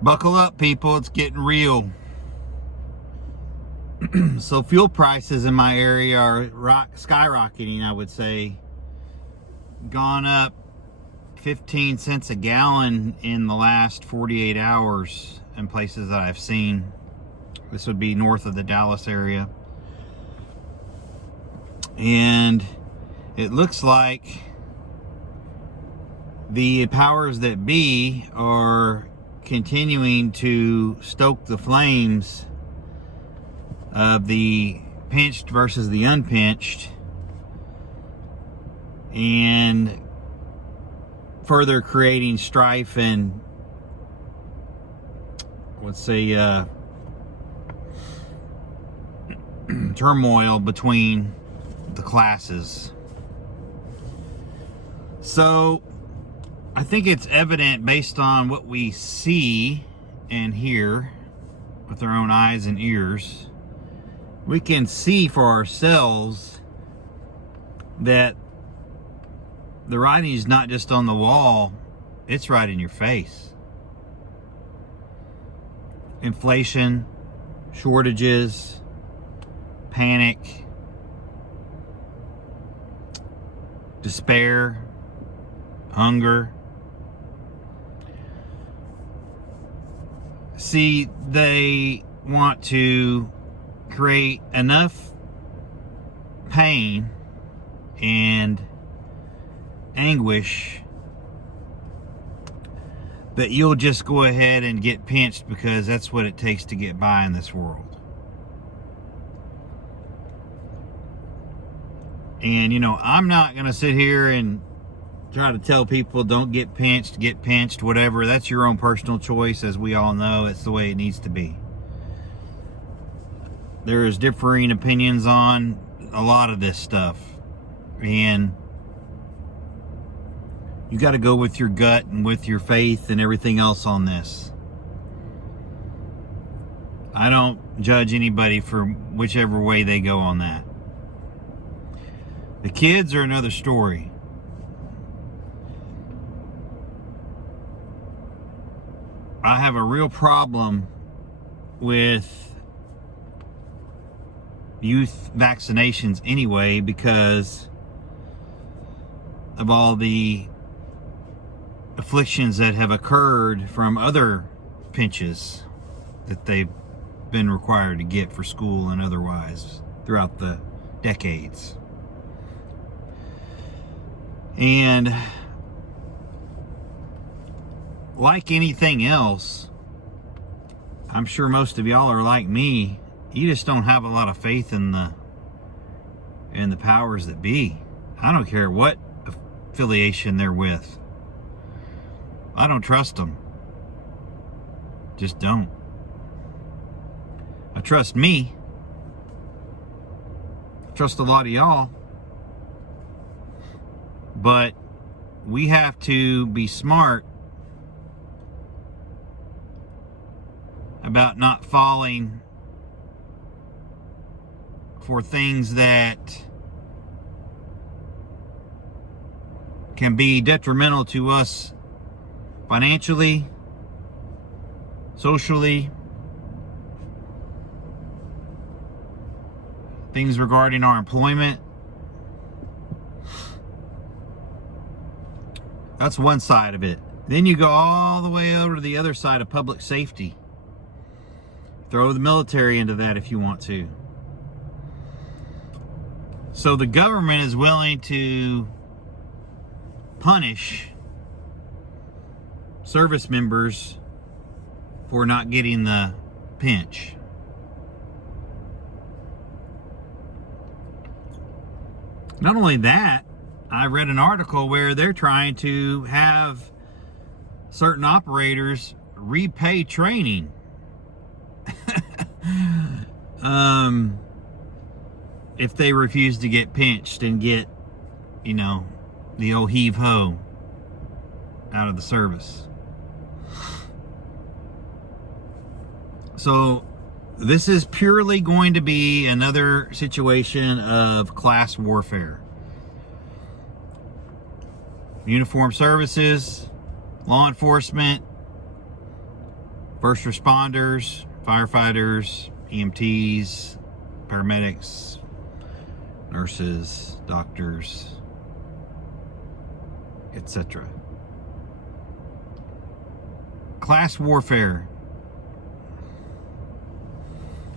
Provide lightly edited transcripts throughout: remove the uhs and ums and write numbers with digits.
Buckle up, people, it's getting real. So fuel prices in my area are skyrocketing, I would say. Gone up 15 cents a gallon in the last 48 hours in places that I've seen. This would be north of the Dallas area. And it looks like the powers that be are continuing to stoke the flames of the pinched versus the unpinched, and further creating strife and, let's say, turmoil between the classes. So I think it's evident based on what we see and hear with our own eyes and ears. We can see for ourselves that the writing is not just on the wall, it's right in your face. Inflation, shortages, panic, despair, hunger. See, they want to create enough pain and anguish that you'll just go ahead and get pinched because that's what it takes to get by in this world. And I'm not going to sit here and try to tell people don't get pinched, whatever. That's your own personal choice. As we all know, it's the way it needs to be. There is differing opinions on a lot of this stuff, and you got to go with your gut and with your faith and everything else on this. I don't judge anybody for whichever way they go on that. The kids are another story. I have a real problem with youth vaccinations anyway, because of all the afflictions that have occurred from other pinches that they've been required to get for school and otherwise throughout the decades. And like anything else, I'm sure most of y'all are like me. You just don't have a lot of faith in the powers that be. I don't care what affiliation they're with. I don't trust them. Just don't. I trust me. I trust a lot of y'all. But we have to be smart about not falling for things that can be detrimental to us financially, socially, things regarding our employment. That's one side of it. Then you go all the way over to the other side of public safety. Throw the military into that if you want to. So the government is willing to punish service members for not getting the pinch. Not only that, I read an article where they're trying to have certain operators repay training. If they refuse to get pinched and get, the old heave-ho out of the service. So this is purely going to be another situation of class warfare. Uniformed services, law enforcement, first responders, firefighters, EMTs, paramedics, nurses, doctors, etc. Class warfare.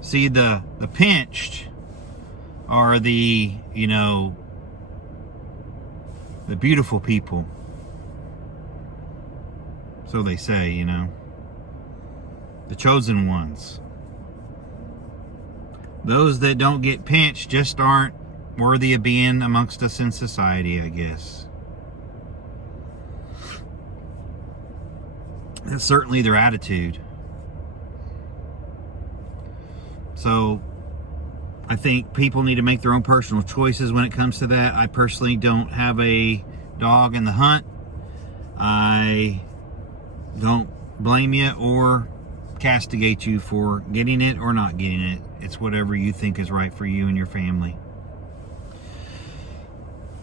See, the pinched are the, the beautiful people. So they say, the chosen ones. Those that don't get pinched just aren't worthy of being amongst us in society, I guess. That's certainly their attitude. So I think people need to make their own personal choices when it comes to that. I personally don't have a dog in the hunt. I don't blame you or castigate you for getting it or not getting it. It's whatever you think is right for you and your family.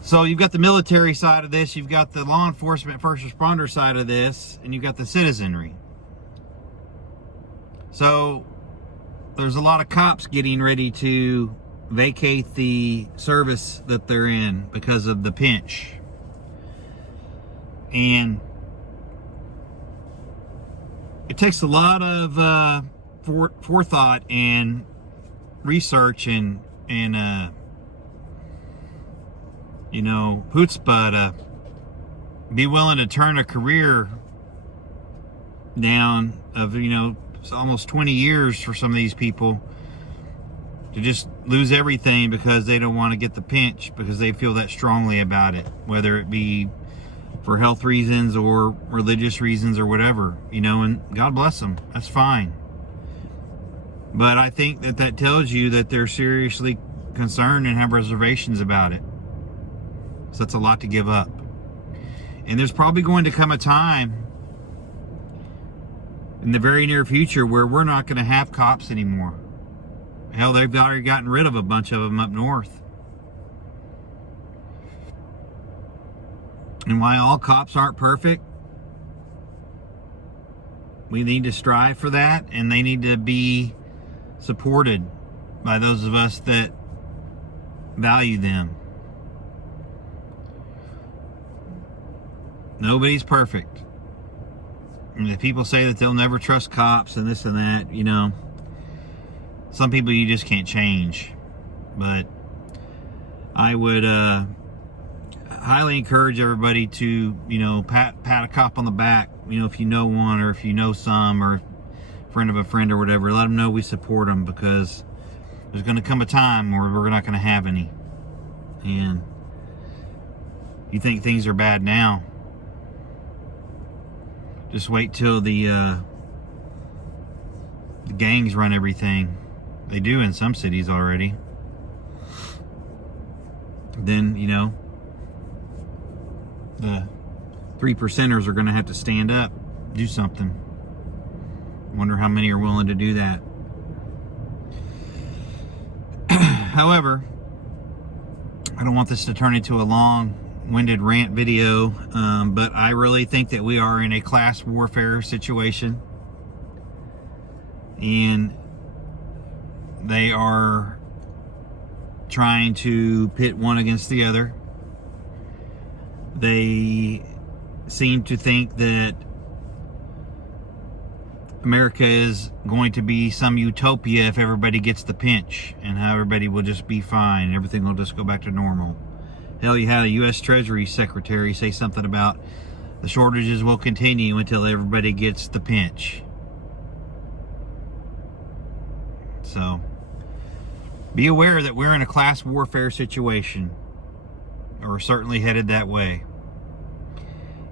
So you've got the military side of this, you've got the law enforcement, first responder side of this, and you've got the citizenry. So there's a lot of cops getting ready to vacate the service that they're in because of the pinch. And it takes a lot of forethought and research and chutzpah to be willing to turn a career down of almost 20 years for some of these people to just lose everything because they don't want to get the pinch because they feel that strongly about it, whether it be for health reasons or religious reasons or whatever, and God bless them, that's fine. But I think that tells you that they're seriously concerned and have reservations about it. So that's a lot to give up. And there's probably going to come a time in the very near future where we're not going to have cops anymore. Hell, they've already gotten rid of a bunch of them up north. And while all cops aren't perfect, we need to strive for that, and they need to be supported by those of us that value them. Nobody's perfect. And if people say that they'll never trust cops and this and that, some people you just can't change. But I would highly encourage everybody to, pat a cop on the back, if you know one or if you know some or friend of a friend or whatever. Let them know we support them, because there's going to come a time where we're not going to have any. And you think things are bad now. Just wait till the gangs run everything. They do in some cities already. Then, the 3%ers are going to have to stand up, do something. Wonder how many are willing to do that. However, I don't want this to turn into a long-winded rant video, but I really think that we are in a class warfare situation, and they are trying to pit one against the other. They seem to think that America is going to be some utopia if everybody gets the pinch, and how everybody will just be fine and everything will just go back to normal. Hell, you had a U.S. Treasury Secretary say something about the shortages will continue until everybody gets the pinch. So, be aware that we're in a class warfare situation, or certainly headed that way.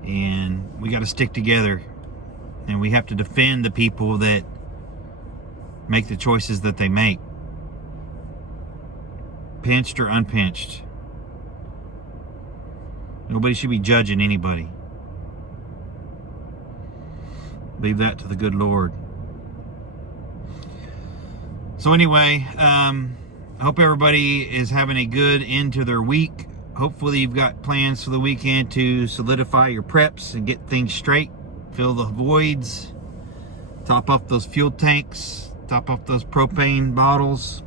And we got to stick together, and we have to defend the people that make the choices that they make, pinched or unpinched. Nobody should be judging anybody. Leave that to the good Lord. So anyway, I hope everybody is having a good end to their week. Hopefully you've got plans for the weekend to solidify your preps and get things straight, fill the voids, Top off those fuel tanks, top off those propane bottles.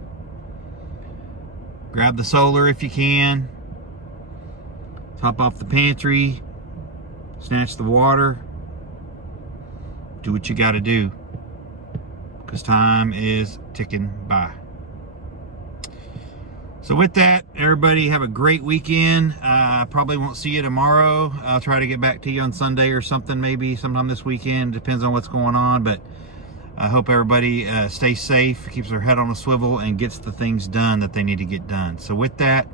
Grab the solar if you can. Top off the pantry. Snatch the water. Do what you got to do, because time is ticking by. So with that, everybody have a great weekend. I probably won't see you tomorrow. I'll try to get back to you on Sunday or something, maybe sometime this weekend. Depends on what's going on, but I hope everybody stays safe, keeps their head on a swivel, and gets the things done that they need to get done. So with that,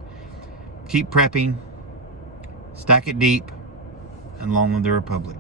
keep prepping, stack it deep, and long live the Republic.